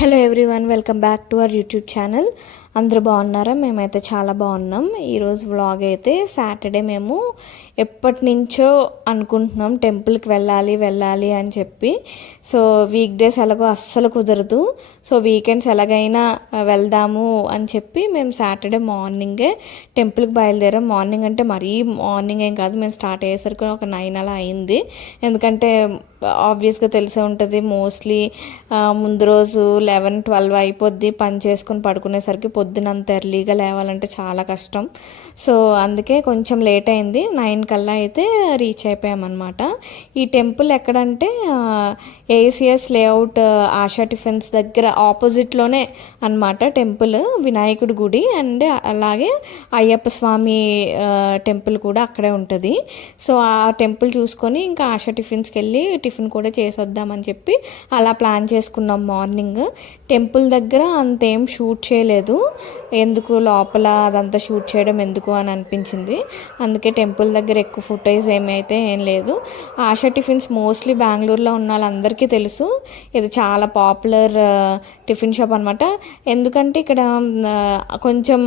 Hello everyone, welcome back to our YouTube channel. అందరూ బాగున్నారా? మేమైతే చాలా బాగున్నాం. ఈరోజు వ్లాగ్ అయితే సాటర్డే మేము ఎప్పటి నుంచో అనుకుంటున్నాం టెంపుల్కి వెళ్ళాలి అని చెప్పి. సో వీక్ డేస్ ఎలాగో అస్సలు కుదరదు. సో వీకెండ్స్ ఎలాగైనా వెళ్దాము అని చెప్పి మేము సాటర్డే మార్నింగే టెంపుల్కి బయలుదేరాం. మార్నింగ్ అంటే మరీ మార్నింగ్ ఏం కాదు, మేము స్టార్ట్ అయ్యేసరికి ఒక 9 అలా అయింది. ఎందుకంటే ఆబ్వియస్గా తెలిసే ఉంటుంది, మోస్ట్లీ ముందు రోజు 11-12 అయిపోద్ది. పని చేసుకుని పడుకునేసరికి పొద్దునంత ఎర్లీగా లేవాలంటే చాలా కష్టం. సో అందుకే కొంచెం లేట్ అయింది. 9 కల్లా అయితే రీచ్ అయిపోయామన్నమాట. ఈ టెంపుల్ ఎక్కడంటే ఏసిఎస్ లేఅవుట్ ఆశా టిఫిన్స్ దగ్గర ఆపోజిట్లోనే అన్నమాట టెంపుల్. వినాయకుడి గుడి అండ్ అలాగే అయ్యప్ప స్వామి టెంపుల్ కూడా అక్కడే ఉంటుంది. సో ఆ టెంపుల్ చూసుకొని ఇంకా ఆశా టిఫిన్స్కి వెళ్ళి టిఫిన్ కూడా చేసొద్దామని చెప్పి అలా ప్లాన్ చేసుకున్నాం మార్నింగ్. టెంపుల్ దగ్గర అంతేం షూట్ చేయలేదు, ఎందుకు లోపల అదంతా షూట్ చేయడం ఎందుకు అని అనిపించింది. అందుకే టెంపుల్ దగ్గర ఎక్కువ ఫుటేజ్ ఏమైతే ఏం లేదు. ఆశా టిఫిన్స్ మోస్ట్లీ బెంగళూరులో ఉన్న వాళ్ళందరికీ తెలుసు. ఇది చాలా పాపులర్ టిఫిన్ షాప్ అనమాట. ఎందుకంటే ఇక్కడ కొంచెం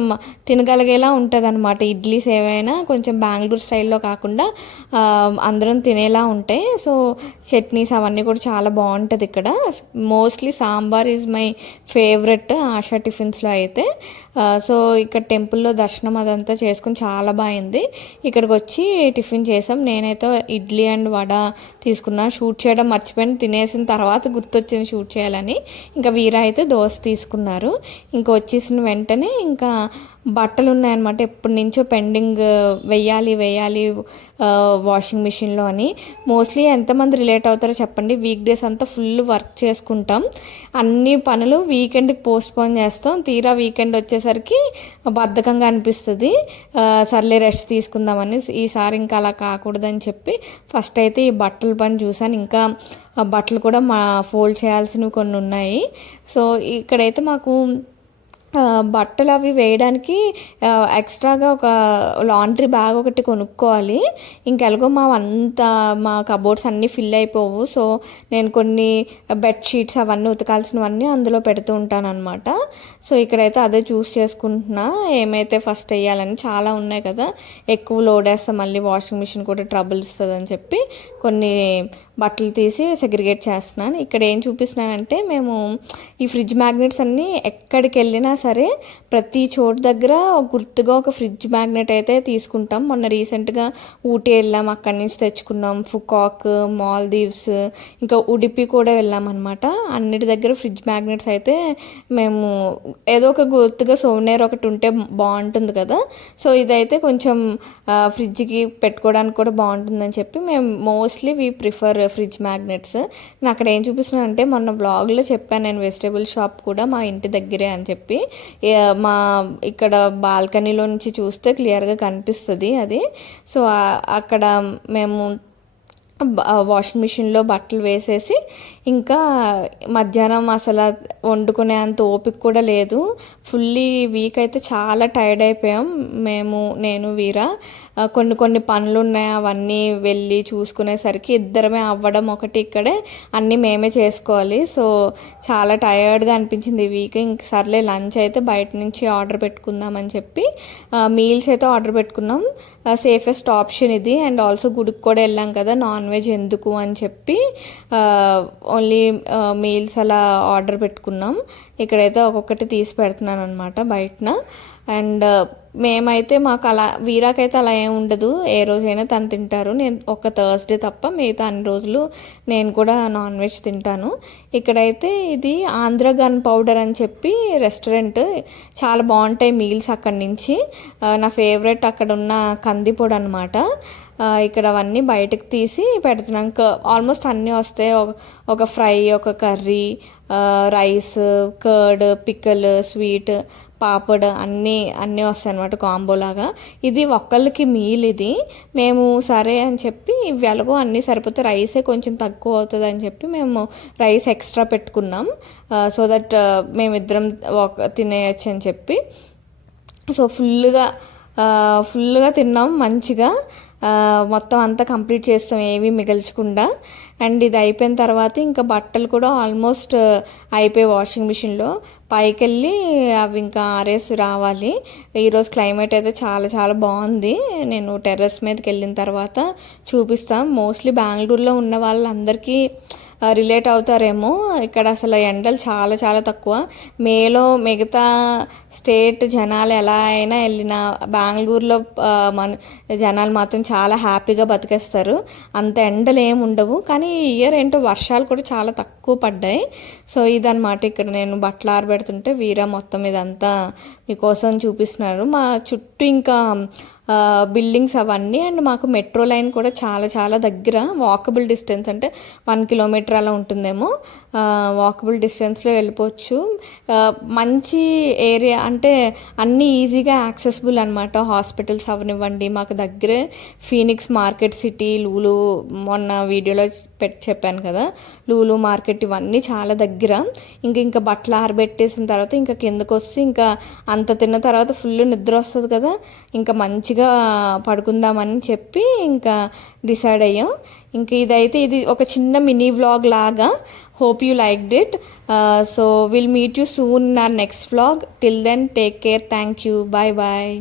తినగలిగేలా ఉంటుంది అనమాట. ఇడ్లీస్ ఏవైనా కొంచెం బెంగళూరు స్టైల్లో కాకుండా అందరం తినేలా ఉంటాయి. సో చట్నీస్ అవన్నీ కూడా చాలా బాగుంటుంది ఇక్కడ. Mostly sambar is my favourite Asha టిఫిన్స్లో అయితే. సో ఇక్కడ టెంపుల్లో దర్శనం అదంతా చేసుకుని చాలా బాగుంది. ఇక్కడికి వచ్చి టిఫిన్ చేసాం. నేనైతే ఇడ్లీ అండ్ వడ తీసుకున్నా. షూట్ చేయడం మర్చిపోయాను, తినేసిన తర్వాత గుర్తొచ్చింది షూట్ చేయాలని. ఇంకా వీరా అయితే దోశ తీసుకున్నారు. ఇంకా వచ్చేసిన వెంటనే ఇంకా బట్టలు ఉన్నాయన్నమాట. ఎప్పటి నుంచో పెండింగ్ వెయ్యాలి వాషింగ్ మిషన్లో అని. మోస్ట్లీ ఎంతమంది రిలేట్ అవుతారో చెప్పండి. వీక్ డేస్ అంతా ఫుల్ వర్క్ చేసుకుంటాం, అన్ని పనులు వీకెండ్కి పోస్ట్పోన్ చేస్తాం. తీరా వీకెండ్ వచ్చేసరికి బద్ధకంగా అనిపిస్తుంది. సర్లే రెస్ట్ తీసుకుందామని. ఈసారి ఇంకా అలా కాకూడదని చెప్పి ఫస్ట్ అయితే ఈ బట్టల పని చూసాను. ఇంకా బట్టలు కూడా ఫోల్డ్ చేయాల్సినవి కొన్ని ఉన్నాయి. సో ఇక్కడైతే మాకు బట్టలు అవి వేయడానికి ఎక్స్ట్రాగా ఒక లాండ్రీ బ్యాగ్ ఒకటి కొనుక్కోవాలి. ఇంకెలాగో మా కబోర్డ్స్ అన్నీ ఫిల్ అయిపోవు. సో నేను కొన్ని బెడ్షీట్స్ అవన్నీ ఉతకాల్సినవన్నీ అందులో పెడుతూ ఉంటాను అనమాట. సో ఇక్కడైతే అదే చూస్ చేసుకుంటున్నా ఏమైతే ఫస్ట్ వేయాలని. చాలా ఉన్నాయి కదా, ఎక్కువ లోడ్ వేస్తే మళ్ళీ వాషింగ్ మిషన్ కూడా ట్రబుల్ ఇస్తుంది అని చెప్పి కొన్ని బట్టలు తీసి సెగ్రిగేట్ చేస్తున్నాను. ఇక్కడ ఏం చూపిస్తున్నానంటే మేము ఈ ఫ్రిడ్జ్ మ్యాగ్నెట్స్ అన్నీ ఎక్కడికి వెళ్ళినా సరే ప్రతి చోటు దగ్గర గుర్తుగా ఒక ఫ్రిడ్జ్ మ్యాగ్నెట్ అయితే తీసుకుంటాం. మొన్న రీసెంట్గా ఊటీ వెళ్ళాం, అక్కడి నుంచి తెచ్చుకున్నాం. ఫుకాక్, మాల్దీవ్స్, ఇంకా ఉడిపి కూడా వెళ్ళాం అనమాట. అన్నిటి దగ్గర ఫ్రిడ్జ్ మ్యాగ్నెట్స్ అయితే మేము ఏదో ఒక గుర్తుగా సోవెనిర్ ఒకటి ఉంటే బాగుంటుంది కదా. సో ఇదైతే కొంచెం ఫ్రిడ్జ్కి పెట్టుకోవడానికి కూడా బాగుంటుందని చెప్పి మేము మోస్ట్లీ ప్రిఫర్ ఫ్రిడ్జ్ మ్యాగ్నెట్స్. నేను అక్కడ ఏం చూపిస్తున్నాను అంటే మొన్న బ్లాగ్లో చెప్పాను నేను, వెజిటేబుల్ షాప్ కూడా మా ఇంటి దగ్గరే అని చెప్పి. మా ఇక్కడ బాల్కనీలో నుంచి చూస్తే క్లియర్గా కనిపిస్తుంది అది. సో అక్కడ మేము వాషింగ్ మిషన్లో బట్టలు వేసేసి ఇంకా మధ్యాహ్నం అసలు వండుకునే అంత ఓపిక కూడా లేదు. ఫుల్లీ వీక్ అయితే చాలా టైర్డ్ అయిపోయాం నేను వీరా. కొన్ని పనులు ఉన్నాయి, అవన్నీ వెళ్ళి చూసుకునేసరికి ఇద్దరమే అవ్వడం ఒకటి, ఇక్కడే అన్నీ మేమే చేసుకోవాలి. సో చాలా టైర్డ్గా అనిపించింది ఈ వీక్. ఇంక సర్లే లంచ్ అయితే బయట నుంచి ఆర్డర్ పెట్టుకుందామని చెప్పి మీల్స్ అయితే ఆర్డర్ పెట్టుకున్నాం. సేఫెస్ట్ ఆప్షన్ ఇది. అండ్ ఆల్సో గుడికి కూడా వెళ్ళాం కదా, నాన్ వెజ్ ఎందుకు అని చెప్పి ఓన్లీ మీల్స్ అలా ఆర్డర్ పెట్టుకున్నాం. ఇక్కడైతే ఒక్కొక్కటి తీసి పెడుతున్నాను అనమాట బయటన. అండ్ మేమైతే మాకు అలా వీరాకైతే అలా ఏమి ఉండదు, ఏ రోజైనా తను తింటారు. నేను ఒక థర్స్డే తప్ప మిగతా అన్ని రోజులు నేను కూడా నాన్ వెజ్ తింటాను. ఇక్కడైతే ఇది ఆంధ్ర గన్ పౌడర్ అని చెప్పి రెస్టారెంట్, చాలా బాగుంటాయి మీల్స్ అక్కడి నుంచి. నా ఫేవరెట్ అక్కడ ఉన్న కందిపొడి అనమాట. ఇక్కడ అవన్నీ బయటకు తీసి పెడుతున్నాక ఆల్మోస్ట్ అన్నీ వస్తాయి. ఒక ఫ్రై, ఒక curry, rice, curd, pickle, sweet, papad అన్నీ వస్తాయి అనమాట కాంబోలాగా. ఇది ఒక్కళ్ళకి మీల్ ఇది. మేము సరే అని చెప్పి ఇవి ఎలాగో అన్నీ సరిపోతే రైసే కొంచెం తక్కువ అవుతుంది అని చెప్పి మేము రైస్ ఎక్స్ట్రా పెట్టుకున్నాం. సో దట్ మేమిద్దరం తినేయచ్చు అని చెప్పి. సో ఫుల్గా తిన్నాం మంచిగా. మొత్తం అంతా కంప్లీట్ చేస్తాం ఏమీ మిగల్చకుండా. అండ్ ఇది అయిపోయిన తర్వాత ఇంకా బట్టలు కూడా ఆల్మోస్ట్ అయిపోయి వాషింగ్ మిషన్లో పైకి వెళ్ళి అవి ఇంకా ఆరేసి రావాలి. ఈరోజు క్లైమేట్ అయితే చాలా చాలా బాగుంది. నేను టెర్రస్ మీదకి వెళ్ళిన తర్వాత చూపిస్తాను. మోస్ట్లీ బెంగళూరులో ఉన్న వాళ్ళందరికీ రిలేట్ అవుతారేమో. ఇక్కడ అసలు ఎండలు చాలా చాలా తక్కువ. మేలో మిగతా స్టేట్ జనాలు ఎలా అయినా వెళ్ళినా బెంగళూరులో మన జనాలు మాత్రం చాలా హ్యాపీగా బతికేస్తారు. అంత ఎండలు ఏమి ఉండవు. కానీ ఈ ఇయర్ ఏంటో వర్షాలు కూడా చాలా తక్కువ పడ్డాయి. సో ఇదన్నమాట. ఇక్కడ నేను బట్టలు ఆరబెడుతుంటే వీరా మొత్తం ఇదంతా మీకోసం చూపిస్తున్నారు. మా చుట్టూ ఇంకా బిల్డింగ్స్ అవన్నీ. అండ్ మాకు మెట్రో లైన్ కూడా చాలా చాలా దగ్గర, వాకబుల్ డిస్టెన్స్, అంటే 1 కిలోమీటర్ అలా ఉంటుందేమో. వాకబుల్ డిస్టెన్స్లో వెళ్ళిపోవచ్చు. మంచి ఏరియా, అంటే అన్నీ ఈజీగా యాక్సెసిబుల్ అనమాట. హాస్పిటల్స్ అవనివ్వండి, మాకు దగ్గరే ఫీనిక్స్ మార్కెట్ సిటీ, లూలు, మొన్న వీడియోలో చెప్పాను కదా, లూలు మార్కెట్, ఇవన్నీ చాలా దగ్గర. ఇంకా బట్టలు ఆరబెట్టేసిన తర్వాత ఇంకా కిందకు వస్తే ఇంకా అంత తిన్న తర్వాత ఫుల్ నిద్ర వస్తుంది కదా, ఇంకా మంచిగా పడుకుందామని చెప్పి ఇంకా డిసైడ్ అయ్యాం. ఇంక ఇది ఒక చిన్న మినీ వ్లాగ్ లాగా. Hope you liked it. So will meet you soon in our next vlog. Till then take care. Thank you. Bye bye.